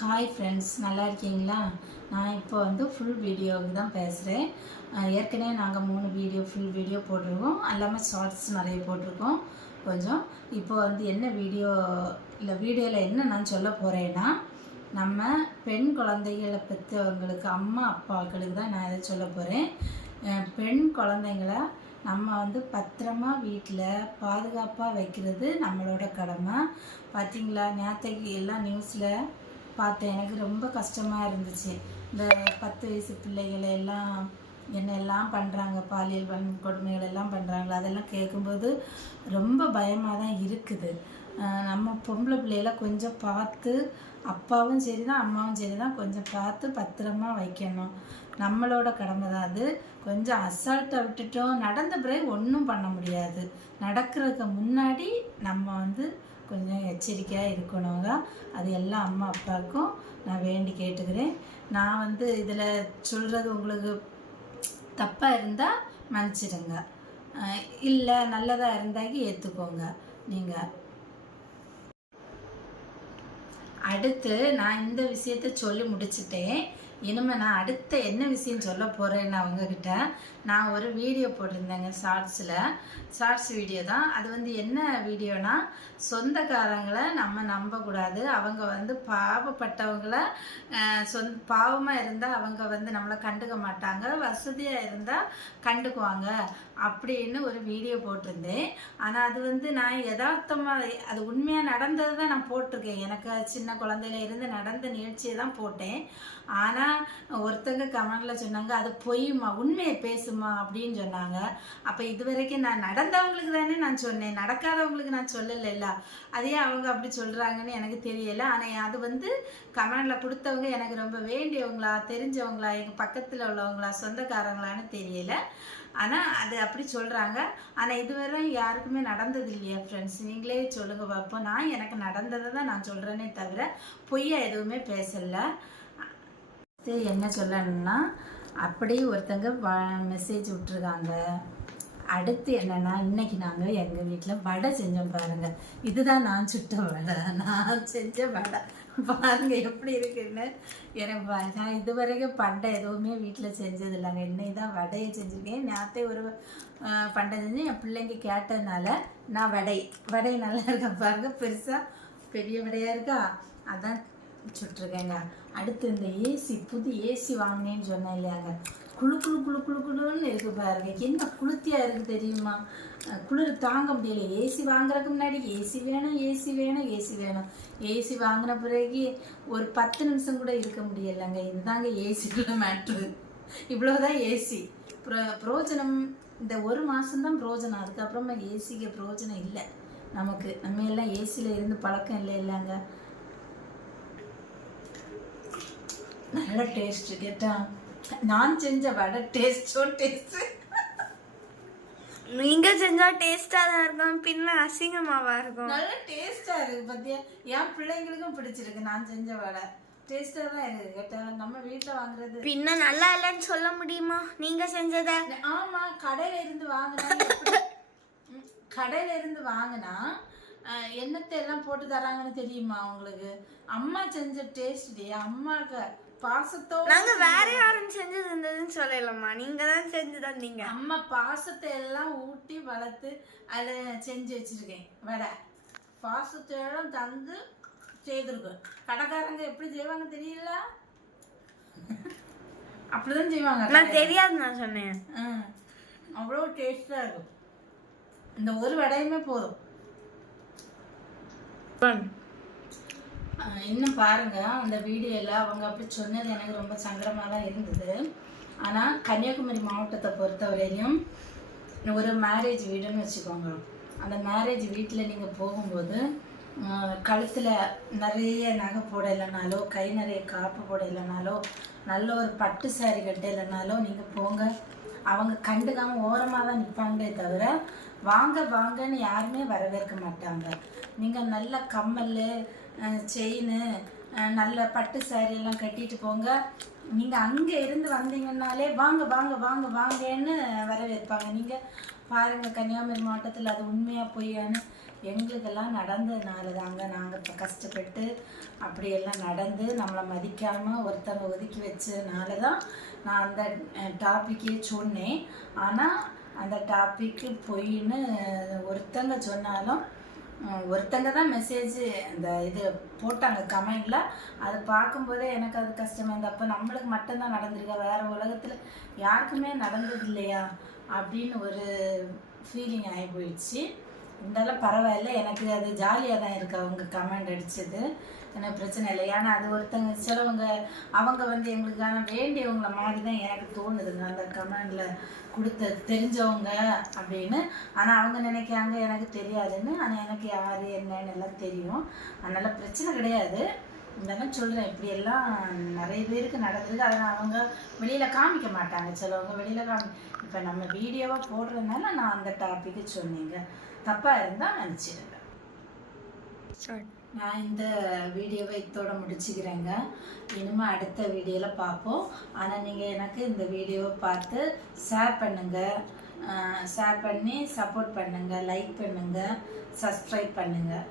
Hi friends, நல்லா இருக்கீங்களா? நான் இப்போ வந்து ஃபுல் வீடியோவுக்கு தான் பேசுகிறேன். ஏற்கனவே நாங்கள் 3 ஃபுல் வீடியோ போட்டிருக்கோம். எல்லாமே ஷார்ட்ஸ் நிறைய போட்டிருக்கோம். கொஞ்சம் இப்போ வந்து என்ன வீடியோவில் என்ன நான் சொல்ல போகிறேன்னா, நம்ம பெண் குழந்தைகளை பெற்றவங்களுக்கு அம்மா அப்பாக்களுக்கு தான் நான் இதை சொல்ல போகிறேன். பெண் குழந்தைங்களை நம்ம வந்து பத்திரமா வீட்டில் பாதுகாப்பாக வைக்கிறது நம்மளோட கடமை. பார்த்திங்களா, நேற்றைக்கு எல்லாம் நியூஸில் பார்த்தேன். எனக்கு ரொம்ப கஷ்டமாக இருந்துச்சு. இந்த 10 வயசு பிள்ளைகளை எல்லாம் என்னெல்லாம் பண்ணுறாங்க, பாலியல் கொடுமைகள் எல்லாம் பண்ணுறாங்களா, அதெல்லாம் கேட்கும்போது ரொம்ப பயமாக தான் இருக்குது. நம்ம பொம்பளை பிள்ளைகளை கொஞ்சம் பார்த்து, அப்பாவும் சரி தான் அம்மாவும் சரி தான், கொஞ்சம் பார்த்து பத்திரமா வைக்கணும். நம்மளோட கடமை தான் அது. கொஞ்சம் அசால்ட்டாக விட்டுட்டோம், நடந்த பிறகு ஒன்றும் பண்ண முடியாது. நடக்கிறதுக்கு முன்னாடி நம்ம வந்து கொஞ்சம் எச்சரிக்கையாக இருக்கணுங்க. அது எல்லா அம்மா அப்பாவுக்கும் நான் வேண்டி கேட்டுக்கிறேன். நான் வந்து இதில் சொல்கிறது உங்களுக்கு தப்பாக இருந்தால் மன்னிச்சிடுங்க, இல்லை நல்லதாக இருந்தாக்கி ஏற்றுக்கோங்க. நீங்கள் அடுத்து நான் இந்த விஷயத்த சொல்லி முடிச்சுட்டேன். இனிமேல் நான் அடுத்த என்ன விஷயம் சொல்ல போகிறேன்னு அவங்கக்கிட்ட நான் ஒரு வீடியோ போட்டிருந்தேங்க, ஷார்ட்ஸ் வீடியோ தான் அது. வந்து என்ன வீடியோனா, சொந்தக்காரங்களை நம்ம நம்பக்கூடாது. அவங்க வந்து பாவப்பட்டவங்களை, பாவமாக இருந்தால் அவங்க வந்து நம்மளை கண்டுக்க மாட்டாங்க, வசதியாக இருந்தால் கண்டுக்குவாங்க அப்படின்னு ஒரு வீடியோ போட்டிருந்தேன். ஆனால் அது வந்து நான் யதார்த்தமாக, அது உண்மையாக நடந்தது தான் நான் போட்டிருக்கேன். எனக்கு சின்ன குழந்தையில இருந்து நடந்த நிகழ்ச்சியை தான் போட்டேன். ஆனால் ஒருத்தங்க கமெண்டில் சொன்னாங்க, அது பொய்யுமா, உண்மையை பேசுமா அப்படின்னு சொன்னாங்க. அப்போ இது வரைக்கும் நான் நடந்தவங்களுக்கு தானே நான் சொன்னேன், நடக்காதவங்களுக்கு நான் சொல்லலைல்ல. அதே அவங்க அப்படி சொல்கிறாங்கன்னு எனக்கு தெரியலை. ஆனால் அது வந்து கமெண்டில் கொடுத்தவங்க எனக்கு ரொம்ப வேண்டியவங்களா, தெரிஞ்சவங்களா, எங்கள் பக்கத்தில் உள்ளவங்களா, சொந்தக்காரங்களான்னு தெரியல. ஆனால் அது அப்படி சொல்கிறாங்க. ஆனால் இதுவரை யாருக்குமே நடந்தது இல்லையா ஃப்ரெண்ட்ஸ்? நீங்களே சொல்லுங்கள் பார்ப்போம். நான் எனக்கு நடந்ததை தான் நான் சொல்கிறேனே தவிர பொய்யா எதுவுமே பேசலை. என்ன சொல்லணும்னா, அப்படி ஒருத்தங்க மெசேஜ் விட்டுருக்காங்க. அடுத்து என்னென்னா, இன்றைக்கி நாங்கள் எங்கள் வீட்டில் வடை செஞ்சோம் பாருங்கள். இதுதான் நான் சுட்ட வடை, நான் செஞ்ச வடை பாருங்கள் எப்படி இருக்குன்னு. எனக்கு நான் இது வரைக்கும் பண்டை எதுவுமே வீட்டில் செஞ்சது இல்லைங்க. இன்னைக்கு தான் வடையை செஞ்சுருக்கேன். நேற்றே ஒரு பண்டை செஞ்சு என் பிள்ளைங்க கேட்டதுனால நான் வடை நல்லா இருக்கா பாருங்கள், பெருசாக பெரிய வடையாக இருக்கா, அதான் சுட்டிருக்கேங்க. அடுத்து இந்த புது ஏசி வாங்கினேன்னு சொன்னேன் இல்லையாங்க, குழு குழு குழு குழு குழுன்னு இருக்கு பாருங்க. என்ன குளுத்தியாக இருக்குது தெரியுமா? குளிர் தாங்க முடியல. ஏசி வாங்குறதுக்கு முன்னாடி ஏசி வேணும் ஏசி வேணும் ஏசி வேணும், ஏசி வாங்கின பிறகு ஒரு 10 நிமிஷம் கூட இருக்க முடியலைங்க. இதுதாங்க ஏசிக்குள்ள மேட்ரு. இவ்வளோதான் ஏசி பிரோஜனம். இந்த ஒரு மாதம்தான் பிரோஜனம், அதுக்கப்புறமா ஏசிக்கு பிரோஜனம் இல்லை நமக்கு. நம்ம எல்லாம் ஏசியில் இருந்து பழக்கம் இல்லைங்க. நல்ல டேஸ்ட் கேட்டா, நான் செஞ்ச வடை டேஸ்ட். நீங்க செஞ்சா டேஸ்டா தான் இருக்கும், பின்ன அசிங்கமாவா இருக்கும். நல்ல டேஸ்டா இருக்கு பத்தியா, என் பிள்ளைங்களுக்கும் பிடிச்சிருக்கு. நான் செஞ்ச வடை டேஸ்டா தான் இருக்கு கேட்டா. நம்ம வீட்டுல வாங்குறது பின்ன நல்லா இல்லைன்னு சொல்ல முடியுமா நீங்க செஞ்சத? ஆமா, கடையில இருந்து வாங்கினா எண்ணத்தை எல்லாம் போட்டு தராங்கன்னு தெரியுமா உங்களுக்கு? அம்மா செஞ்ச டேஸ்ட், அம்மாக்கு பாசத்தோட. நாங்க வேற யாரும் செஞ்சது இருந்ததுன்னு சொல்லலாமா, நீங்க தான் செஞ்சு தந்தீங்க. அம்மா பாசத்தை எல்லாம் ஊட்டி வளர்த்து அதை செஞ்சு வச்சிருக்கேன் வடை. பாசத்தோட தந்து செய்திருக்கேன். கடைக்காரங்க எப்படி செய்வாங்க தெரியல, அப்படிதான் செய்வாங்க. நான் தெரியாது நான் சொன்னேன். அவ்வளோ டேஸ்டா இருக்கும். இந்த ஒரு வடையுமே போதும். இன்னும் பாருங்க, அந்த வீடியோவில் அவங்க அப்படி சொன்னது எனக்கு ரொம்ப சங்கடமாக தான் இருந்தது. ஆனால் கன்னியாகுமரி மாவட்டத்தை பொறுத்தவரையிலும் ஒரு மேரேஜ் வீடுன்னு வச்சுக்கோங்க. அந்த மேரேஜ் வீட்டில் நீங்கள் போகும்போது கழுத்தில் நிறைய நகை போட இல்லைனாலோ, கை நிறைய காப்பு போட இல்லைனாலோ, நல்ல ஒரு பட்டு சாரி கட்ட இல்லைனாலோ நீங்கள் போங்க. அவங்க கண்டுக்காமல் ஓரமாக தான் நிற்பாங்களே தவிர வாங்க வாங்கன்னு யாருமே வரவேற்க மாட்டாங்க. நீங்கள் நல்ல கம்மல், செயின், நல்ல பட்டு சாரியெல்லாம் கட்டிட்டு போங்க. நீங்கள் அங்கே இருந்து வந்தீங்கன்னாலே வாங்க வாங்க வாங்க வாங்கன்னு வரவேற்பாங்க. நீங்கள் பாருங்கள், கன்னியாகுமரி மாவட்டத்தில் அது உண்மையாக பொய்யான்னு எங்களுக்கெல்லாம் நடந்ததுனால தாங்க நாங்கள் இப்போ கஷ்டப்பட்டு அப்படியெல்லாம் நடந்து நம்மளை மதிக்காமல் ஒருத்தவங்க ஒதுக்கி வச்சதுனால தான் நான் அந்த டாப்பிக்கே சொன்னேன். ஆனால் அந்த டாப்பிக்கு பொய்ன்னு ஒருத்தங்க சொன்னாலும் ஒருத்தங்க தான் மெசேஜ் அந்த இது போட்டாங்க கமெண்டில். அதை பார்க்கும்போதே எனக்கு அது கஷ்டமாக இருந்தது. அப்போ நம்மளுக்கு மட்டும்தான் நடந்திருக்கா, வேறு உலகத்தில் யாருக்குமே நடந்தது இல்லையா அப்படின்னு ஒரு ஃபீலிங் ஆகி போயிடுச்சு. இருந்தாலும் பரவாயில்ல, எனக்கு அது ஜாலியாக தான் இருக்குது. அவங்க கமெண்ட் அடித்தது எனக்கு பிரச்சனை இல்லை. ஏன்னா அது ஒருத்தங்க சிலவங்க அவங்க வந்து எங்களுக்கான வேண்டியவங்கள மாதிரி தான் எனக்கு தோணுதுங்க அந்த கமெண்டில் கொடுத்த தெரிஞ்சவங்க அப்படின்னு. ஆனால் அவங்க நினைக்காங்க எனக்கு தெரியாதுன்னு. ஆனால் எனக்கு யார் என்னன்னு எல்லாம் தெரியும். அதனால் பிரச்சனை கிடையாது. இருந்தாலும் சொல்கிறேன், இப்படியெல்லாம் நிறைய பேருக்கு நடக்குது. அதை அவங்க வெளியில் காமிக்க மாட்டாங்க. சிலவங்க வெளியில் இப்போ நம்ம வீடியோவாக போடுறதுனால நான் அந்த டாப்பிக்கு சொன்னீங்க, தப்பாக இருந்தால் நினச்சிடுங்க. நான் இந்த வீடியோவை இதோட முடிச்சுக்கிறேங்க. இனிமேல் அடுத்த வீடியோவில் பார்ப்போம். ஆனால் நீங்கள் எனக்கு இந்த வீடியோவை பார்த்து ஷேர் பண்ணுங்கள், ஷேர் பண்ணி சப்போர்ட் பண்ணுங்கள், லைக் பண்ணுங்கள், சப்ஸ்கிரைப் பண்ணுங்கள்.